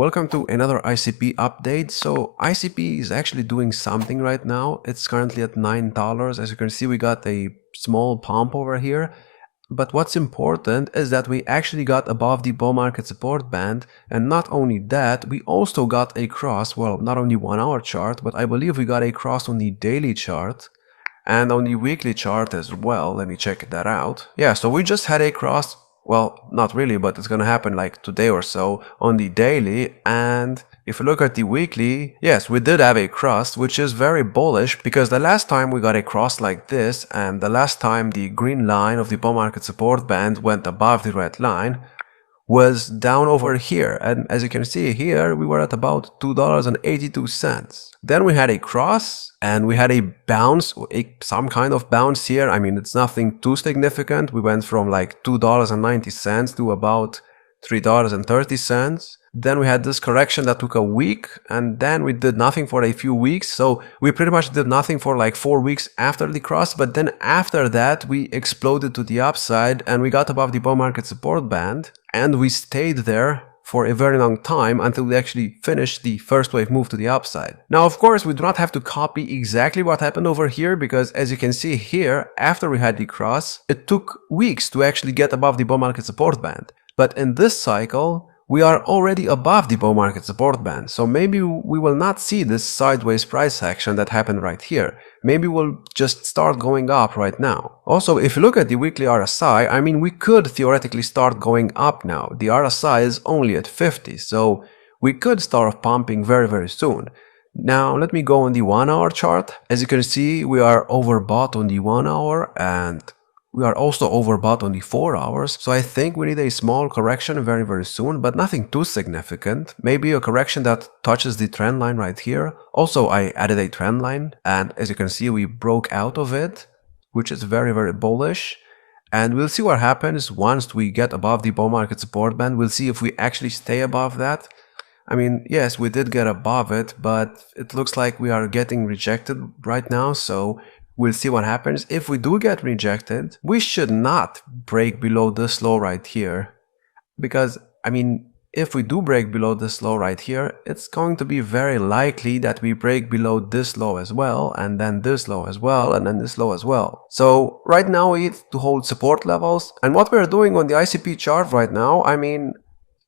Welcome to another ICP update. So ICP is actually doing something right now. It's currently at $9. As you can see, we got a small pump over here. But what's important is that we actually got above the bull market support band. And not only that, we also got a cross, well, not only 1 hour chart, but I believe we got a cross on the daily chart and on the weekly chart as well. Let me check that out. Yeah, so we just had a cross. Well, not really, but it's gonna happen like today or so on the daily. And if you look at the weekly, yes, we did have a cross, which is very bullish because the last time we got a cross like this, and the last time the green line of the bull market support band went above the red line, was down over here, and as you can see here, we were at about $2.82. Then we had a cross and we had a bounce, some kind of bounce here. I mean, it's nothing too significant. We went from like $2.90 to about $3.30. Then we had this correction that took a week, and then we did nothing for a few weeks. So we pretty much did nothing for like 4 weeks after the cross. But then after that, we exploded to the upside and we got above the bull market support band, and we stayed there for a very long time until we actually finished the first wave move to the upside. Now, of course, we do not have to copy exactly what happened over here because as you can see here, after we had the cross, it took weeks to actually get above the bull market support band. But in this cycle, we are already above the bull market support band, so maybe we will not see this sideways price action that happened right here. Maybe we'll just start going up right now. Also, if you look at the weekly RSI, I mean, we could theoretically start going up now. The RSI is only at 50, so we could start pumping very soon. Now, let me go on the 1 hour chart. As you can see, we are overbought on the 1 hour and we are also overbought on the 4 hours, so I think we need a small correction very soon, but nothing too significant. Maybe a correction that touches the trend line right here. Also, I added a trend line, and as you can see, we broke out of it, which is very bullish. And we'll see what happens once we get above the bull market support band. We'll see if we actually stay above that. I mean, yes, we did get above it, but it looks like we are getting rejected right now, so we'll see what happens. If we do get rejected, we should not break below this low right here. Because, I mean, if we do break below this low right here, it's going to be very likely that we break below this low as well, and then this low as well, and then this low as well. So right now we need to hold support levels. And what we're doing on the ICP chart right now, I mean,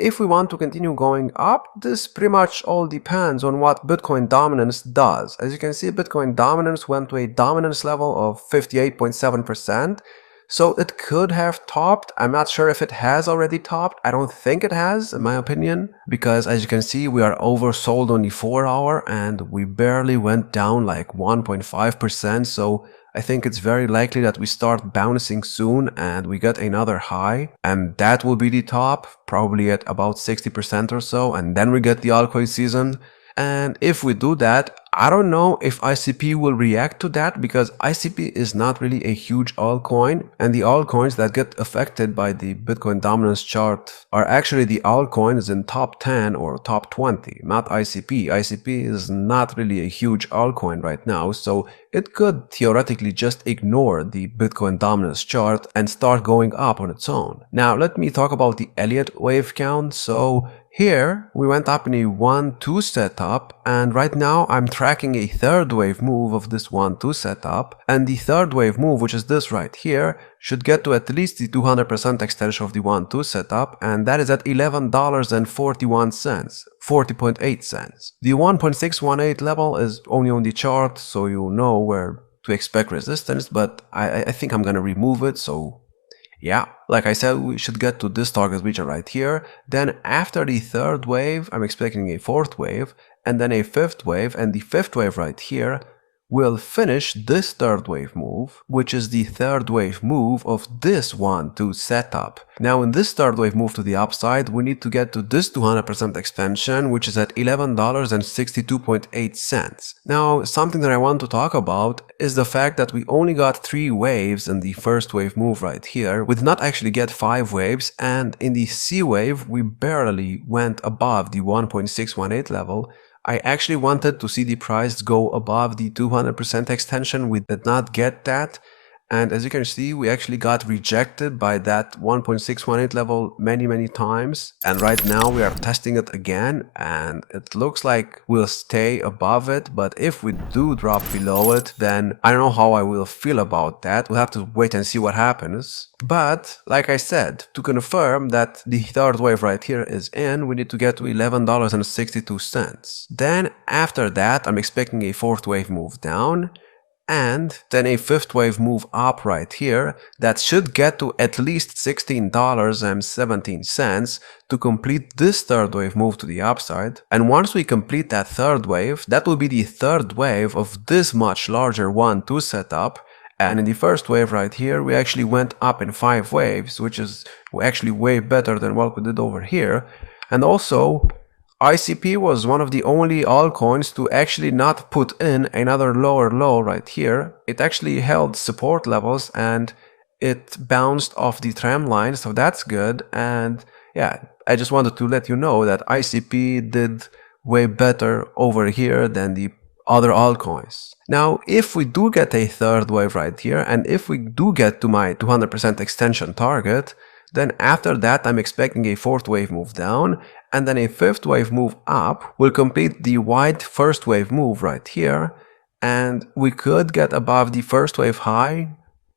if we want to continue going up, this pretty much all depends on what Bitcoin dominance does. As you can see, Bitcoin dominance went to a dominance level of 58.7%. So it could have topped. I'm not sure if it has already topped. I don't think it has, in my opinion, because as you can see, we are oversold on the 4 hour and we barely went down like 1.5%. So I think it's very likely that we start bouncing soon and we get another high, and that will be the top, probably at about 60% or so, and then we get the altcoin season. And if we do that, I don't know if ICP will react to that because ICP is not really a huge altcoin, and the altcoins that get affected by the Bitcoin dominance chart are actually the altcoins in top 10 or top 20, not ICP. ICP is not really a huge altcoin right now, so it could theoretically just ignore the Bitcoin dominance chart and start going up on its own. Now let me talk about the Elliott wave count. So here we went up in a 1-2 setup, and right now I'm tracking a third wave move of this 1-2 setup, and the third wave move, which is this right here, should get to at least the 200% extension of the 1-2 setup, and that is at $11.41, 40.8 cents. The 1.618 level is only on the chart, so you know where to expect resistance, but I think I'm gonna remove it, so yeah, like I said, we should get to this target region right here. Then after the third wave, I'm expecting a fourth wave, and then a fifth wave, and the fifth wave right here will finish this third wave move, which is the third wave move of this 1-2 setup. Now in this third wave move to the upside, we need to get to this 200% extension, which is at $11.62.8 cents. Now, something that I want to talk about is the fact that we only got 3 waves in the first wave move right here. We did not actually get 5 waves, and in the C wave, we barely went above the 1.618 level. I actually wanted to see the price go above the 200% extension. We did not get that. And as you can see, we actually got rejected by that 1.618 level many times. And right now we are testing it again, and it looks like we'll stay above it. But if we do drop below it, then I don't know how I will feel about that. We'll have to wait and see what happens. But like I said, to confirm that the third wave right here is in, we need to get to $11.62. Then after that, I'm expecting a fourth wave move down, and then a fifth wave move up right here that should get to at least $16.17 to complete this third wave move to the upside. And once we complete that third wave, that will be the third wave of this much larger 1-2 setup. And in the first wave right here, we actually went up in 5 waves, which is actually way better than what we did over here. And also, ICP was one of the only altcoins to actually not put in another lower low right here. It actually held support levels and it bounced off the trend line, so that's good. And yeah, I just wanted to let you know that ICP did way better over here than the other altcoins. Now, if we do get a third wave right here, and if we do get to my 200% extension target, then after that I'm expecting a fourth wave move down, and then a fifth wave move up will complete the wide first wave move right here, and we could get above the first wave high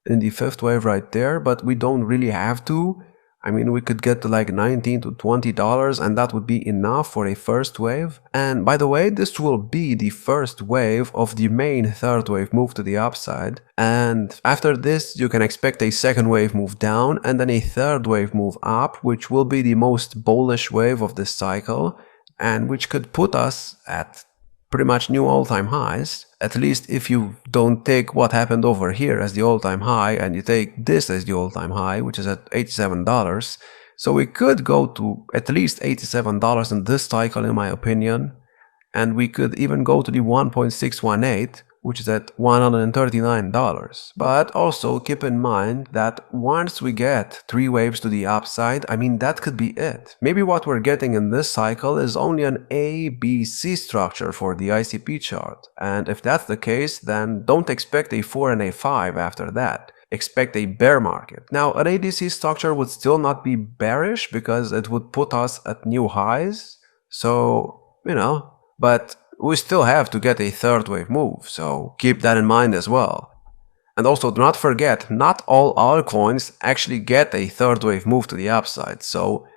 in the fifth wave right there, but we don't really have to. I mean, we could get to like $19 to $20 and that would be enough for a first wave. And by the way, this will be the first wave of the main third wave move to the upside. And after this, you can expect a second wave move down and then a third wave move up, which will be the most bullish wave of this cycle and which could put us at pretty much new all-time highs, at least if you don't take what happened over here as the all-time high and you take this as the all-time high, which is at $87. So we could go to at least $87 in this cycle in my opinion, and we could even go to the 1.618, which is at $139. But also keep in mind that once we get 3 waves to the upside, I mean that could be it. Maybe what we're getting in this cycle is only an A, B, C structure for the ICP chart. And if that's the case, then don't expect a 4 and a 5 after that. Expect a bear market. Now, an ADC structure would still not be bearish because it would put us at new highs. So, but we still have to get a third wave move, so keep that in mind as well. And also do not forget, not all altcoins actually get a third wave move to the upside, so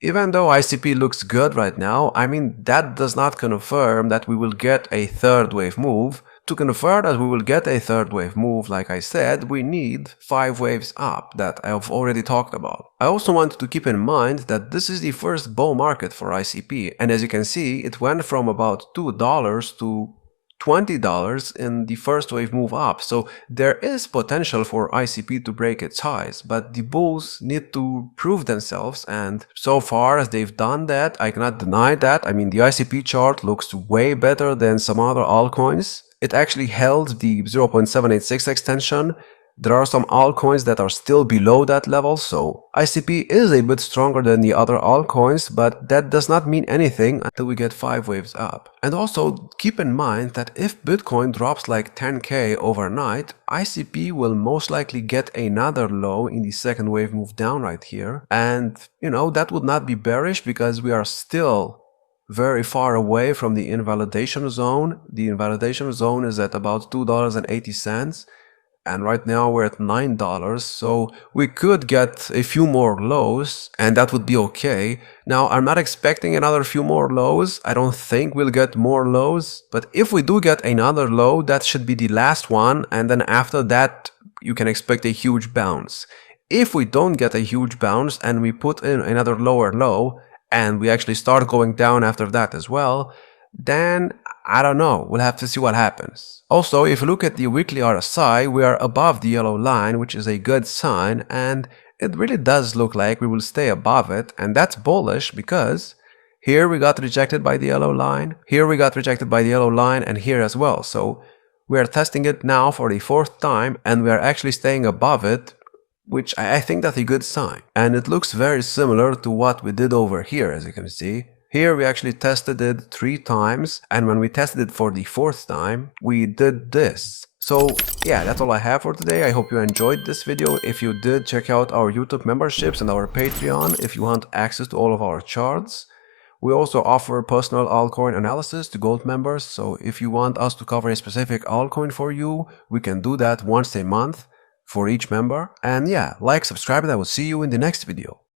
even though ICP looks good right now, I mean that does not confirm that we will get a third wave move. To confirm that we will get a third wave move, like I said, we need 5 waves up that I have already talked about. I also wanted to keep in mind that this is the first bull market for ICP, and as you can see, it went from about $2 to $20 in the first wave move up, so there is potential for ICP to break its highs, but the bulls need to prove themselves, and so far as they've done that, I cannot deny that. I mean, the ICP chart looks way better than some other altcoins. It actually held the 0.786 extension. There are some altcoins that are still below that level, so ICP is a bit stronger than the other altcoins, but that does not mean anything until we get 5 waves up. And also keep in mind that if Bitcoin drops like 10k overnight, ICP will most likely get another low in the second wave move down right here. And that would not be bearish because we are still very far away from the invalidation zone. The invalidation zone is at about $2.80, and right now we're at $9, so we could get a few more lows, and that would be okay. Now, I'm not expecting another few more lows. I don't think we'll get more lows, but if we do get another low, that should be the last one, and then after that, you can expect a huge bounce. If we don't get a huge bounce and we put in another lower low, and we actually start going down after that as well, then I don't know, we'll have to see what happens. Also, if you look at the weekly RSI, we are above the yellow line, which is a good sign, and it really does look like we will stay above it, and that's bullish because here we got rejected by the yellow line, here we got rejected by the yellow line, and here as well. So we are testing it now for the 4th time, and we are actually staying above it, which I think that's a good sign. And it looks very similar to what we did over here, as you can see. Here we actually tested it 3 times, and when we tested it for the 4th time, we did this. So yeah, that's all I have for today. I hope you enjoyed this video. If you did, check out our YouTube memberships and our Patreon if you want access to all of our charts. We also offer personal altcoin analysis to gold members, so if you want us to cover a specific altcoin for you, we can do that once a month for each member. And yeah, like, subscribe, and I will see you in the next video.